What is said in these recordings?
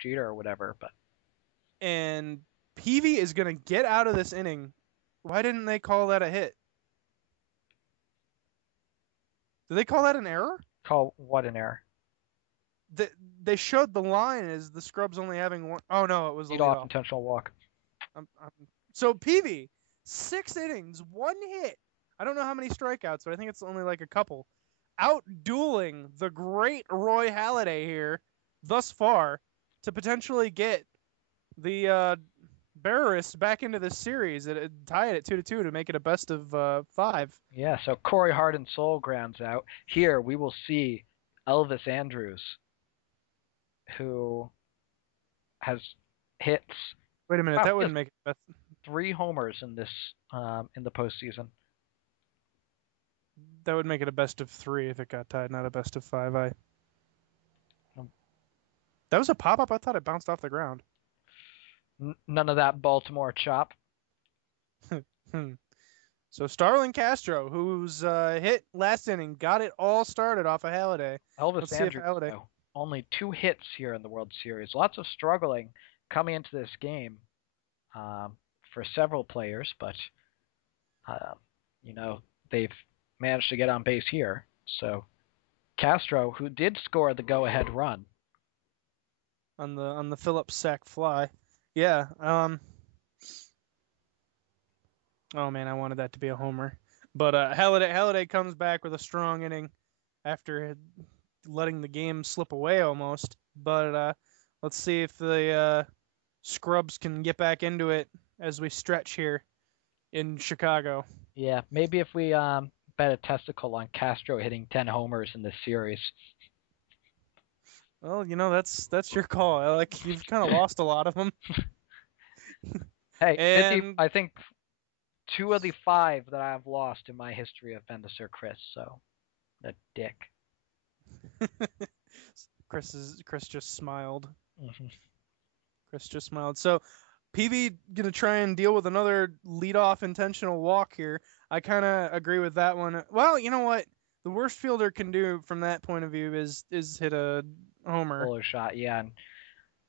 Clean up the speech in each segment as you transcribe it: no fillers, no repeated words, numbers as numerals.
Jeter or whatever. But And Peavy is going to get out of this inning. Why didn't they call that a hit? Did they call that an error? call what an error. They, they showed the line as the scrubs only having one. Oh, no, it was the Lead off leadoff. intentional walk. So Peavy, 6 innings, 1 hit. I don't know how many strikeouts, but I think it's only like a couple. Out dueling the great Roy Halladay here thus far to potentially get the Barris back into this series. It tie it at 2-2 to make it a best of 5. Yeah, so Corey Hart Soul grounds out. Here we will see Elvis Andrews, who has hits. Wait a minute, Wow, that he has wouldn't make it best. 3 homers in this in the postseason. That would make it a best of 3 if it got tied, not a best of 5. Um, That was a pop up. I thought it bounced off the ground. None of that Baltimore chop. So Starlin Castro, who's hit last inning, got it all started off of Halladay. Elvis Let's see if Andrews, Halladay. though, only 2 hits here in the World Series. Lots of struggling coming into this game for several players, but uh, they've managed to get on base here. So Castro, who did score the go-ahead run On the Phillips sack fly. Yeah. Oh man, I wanted that to be a homer. But Halladay comes back with a strong inning after letting the game slip away almost. But let's see if the Scrubs can get back into it as we stretch here in Chicago. Yeah, maybe if we bet a testicle on Castro hitting 10 homers in this series. Well, that's your call. You've kind of lost a lot of them. Hey, And I think 2 of the 5 that I've lost in my history have been to Sir Chris, so a dick. Chris just smiled. Mm-hmm. Chris just smiled. So PV gonna try and deal with another leadoff intentional walk here. I kind of agree with that one. Well, you know what? The worst fielder can do from that point of view is hit a homer. Solo shot, yeah. And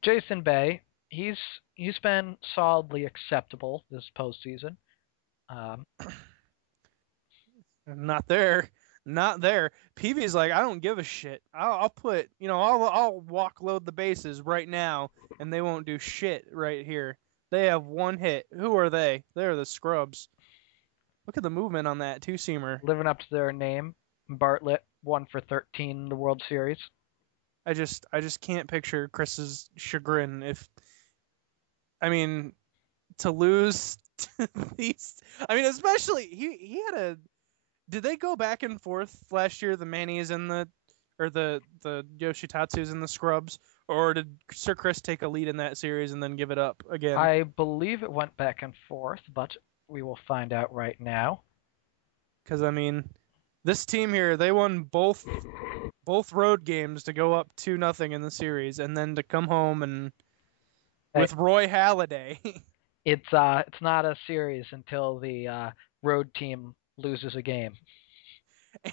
Jason Bay, he's been solidly acceptable this postseason. Um, Not there. Not there. PV's like, I don't give a shit. I'll put, I'll walk load the bases right now, and they won't do shit right here. They have 1 hit. Who are they? They're the Scrubs. Look at the movement on that two-seamer. living up to their name, Bartlett 1 for 13 in the World Series. I just can't picture Chris's chagrin I mean, to lose these. I mean, especially he had a. Did they go back and forth last year? The Mannies and the Yoshitatsus and the Scrubs, or did Sir Chris take a lead in that series and then give it up again? I believe it went back and forth, but we will find out right now. Because I mean, this team here, they won both road games to go up 2-0 in the series, and then to come home and with Roy Halladay. It's not a series until the road team loses a game.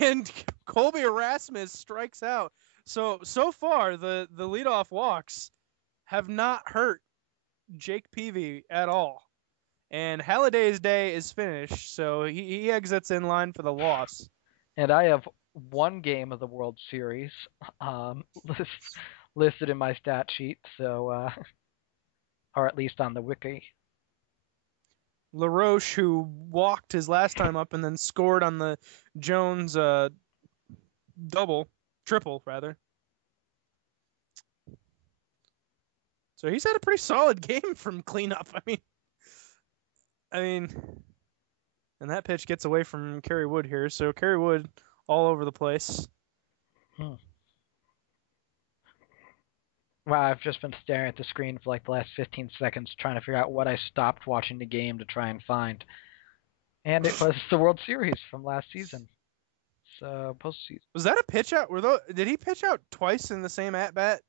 And Colby Erasmus strikes out. So far the leadoff walks have not hurt Jake Peavy at all. And Halladay's day is finished, so he exits in line for the loss. And I have 1 game of the World Series listed in my stat sheet, so or at least on the wiki. LaRoche, who walked his last time up and then scored on the Jones triple rather. So he's had a pretty solid game from cleanup. I mean, and that pitch gets away from Kerry Wood here. So Kerry Wood all over the place. Wow, I've just been staring at the screen for like the last 15 seconds trying to figure out what I stopped watching the game to try and find. And it was the World Series from last season. So postseason. Was that a pitch out? Did he pitch out twice in the same at bat?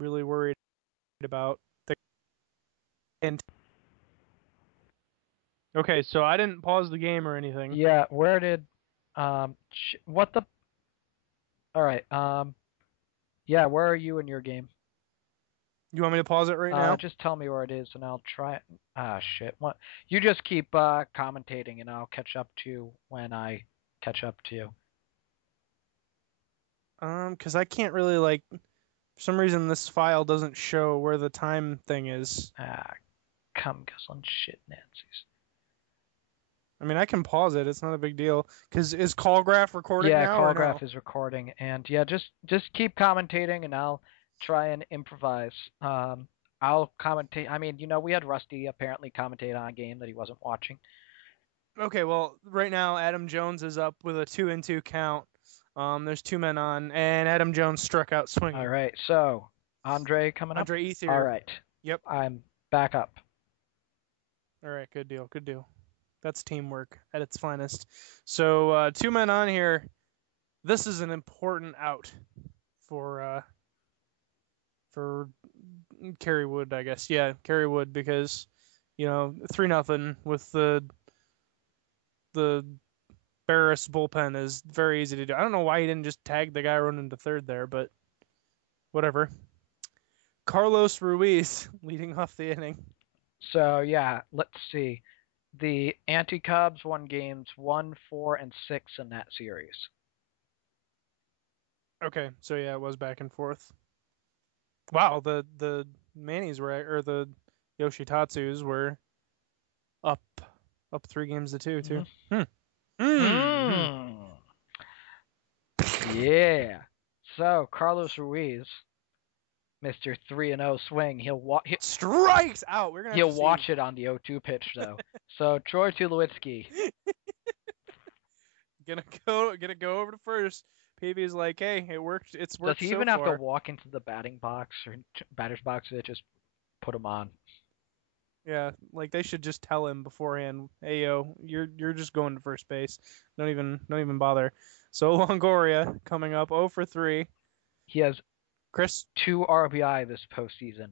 really worried about the and okay, so I didn't pause the game or anything. Yeah, where did what the all right, yeah, where are you in your game? You want me to pause it right now? Just tell me where it is and I'll try it. Ah, shit. What? You just keep commentating and I'll catch up to you when I catch up to you. Because I can't really like for some reason this file doesn't show where the time thing is. Ah, come guzzling shit, Nancy's. I mean, I can pause it. It's not a big deal. Because is CallGraph recording Yeah, now or no? CallGraph is recording, and yeah, just keep commentating, and I'll try and improvise. I'll commentate. I mean, we had Rusty apparently commentate on a game that he wasn't watching. Okay, well, right now Adam Jones is up with a 2-2 count. There's 2 men on, and Adam Jones struck out swinging. All right, so Andre coming up. Andre Ethier. All right. Yep. I'm back up. All right, good deal, good deal. That's teamwork at its finest. So 2 men on here. This is an important out for Kerry Wood, I guess. Yeah, Kerry Wood, because 3-0 with the Barris bullpen is very easy to do. I don't know why he didn't just tag the guy running to third there, but whatever. Carlos Ruiz leading off the inning. So yeah, let's see. The Anti-Cubs won games 1, 4, and 6 in that series. Okay, so yeah, it was back and forth. Wow, the Mannies were, or the Yoshitatsus were up 3 games to 2 too. Yeah. So Carlos Ruiz, Mr. 3-0 swing, he'll strikes out. We're gonna he'll watch it on the 0-2 pitch though. So Troy Tulowitzki. gonna go over to first. PB's like, hey, it worked. It's worked. Does he even have to walk into the batting box or batter's box to just put him on? Yeah, like they should just tell him beforehand, hey yo, you're just going to first base. Don't even bother. So Longoria coming up 0 for 3. He has Chris 2 RBI this postseason.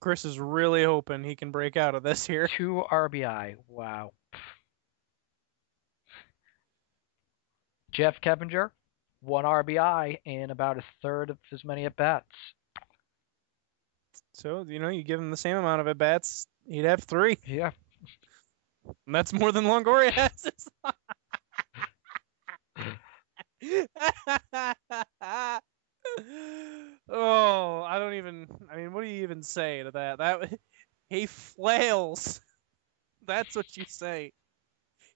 Chris is really hoping he can break out of this here. 2 RBI. Wow. Jeff Keppinger, 1 RBI and about a third of as many at bats. So, you give him the same amount of at bats, he'd have 3. Yeah. And that's more than Longoria has. Oh, what do you even say to that? He flails. That's what you say.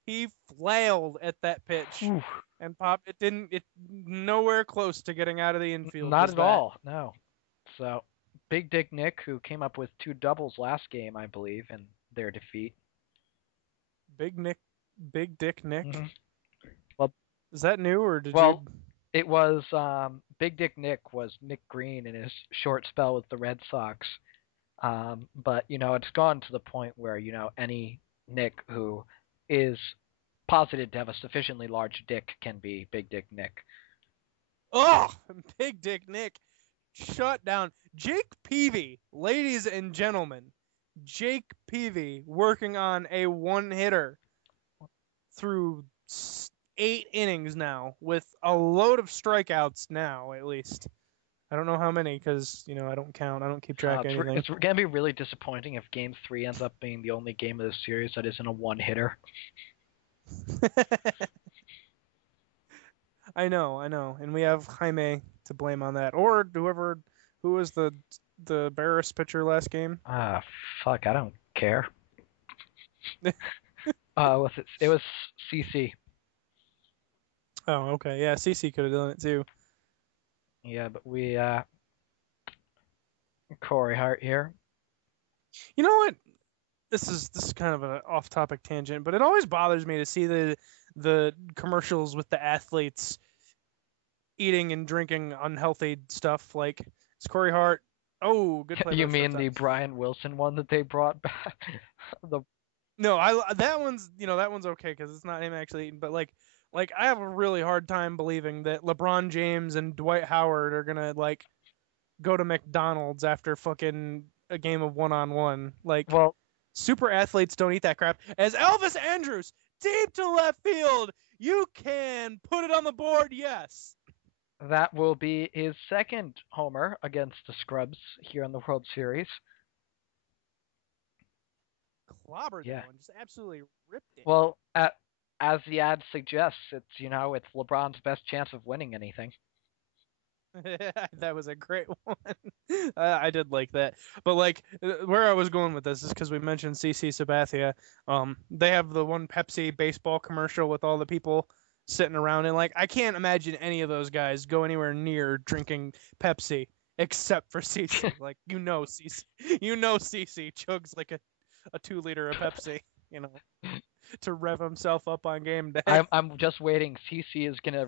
He flailed at that pitch. Oof. And it nowhere close to getting out of the infield. Not at all, no. So, Big Dick Nick, who came up with 2 doubles last game, I believe, in their defeat. Big Dick Nick? Mm-hmm. Well, is that new, or did you... it was, Big Dick Nick was Nick Green in his short spell with the Red Sox. But, it's gone to the point where, any Nick who is posited to have a sufficiently large dick can be Big Dick Nick. Oh, Big Dick Nick. Shut down. Jake Peavy, ladies and gentlemen. Jake Peavy working on a 1-hitter through 8 innings now with a load of strikeouts now, at least. I don't know how many because, I don't count. I don't keep track of anything. It's going to be really disappointing if Game 3 ends up being the only game of the series that isn't a 1-hitter. I know. And we have Jaime to blame on that. Or who was the Barris pitcher last game? Fuck, I don't care. It was CC. Oh, okay. Yeah, CC could have done it too. Yeah, but we Corey Hart here. You know what? This is kind of an off-topic tangent, but it always bothers me to see the commercials with the athletes eating and drinking unhealthy stuff. Like, it's Corey Hart. Oh, good play. You mean the Brian Wilson one that they brought back? No, that one's okay because it's not him actually eating, but like I have a really hard time believing that LeBron James and Dwight Howard are gonna go to McDonald's after fucking a game of one-on-one. Like, Well, super athletes don't eat that crap. As Elvis Andrews, deep to left field, you can put it on the board, yes. that will be his second homer against the Scrubs here in the World Series. Clobbered Yeah. that one, just absolutely ripped it. Well, as the ad suggests, it's it's LeBron's best chance of winning anything. That was a great one. I did like that. But like where I was going with this is because we mentioned CC Sabathia. They have the one Pepsi baseball commercial with all the people sitting around, and like I can't imagine any of those guys go anywhere near drinking Pepsi except for CC. Like CC chugs like a 2 liter of Pepsi, you know, to rev himself up on game day. I'm just waiting. CC is gonna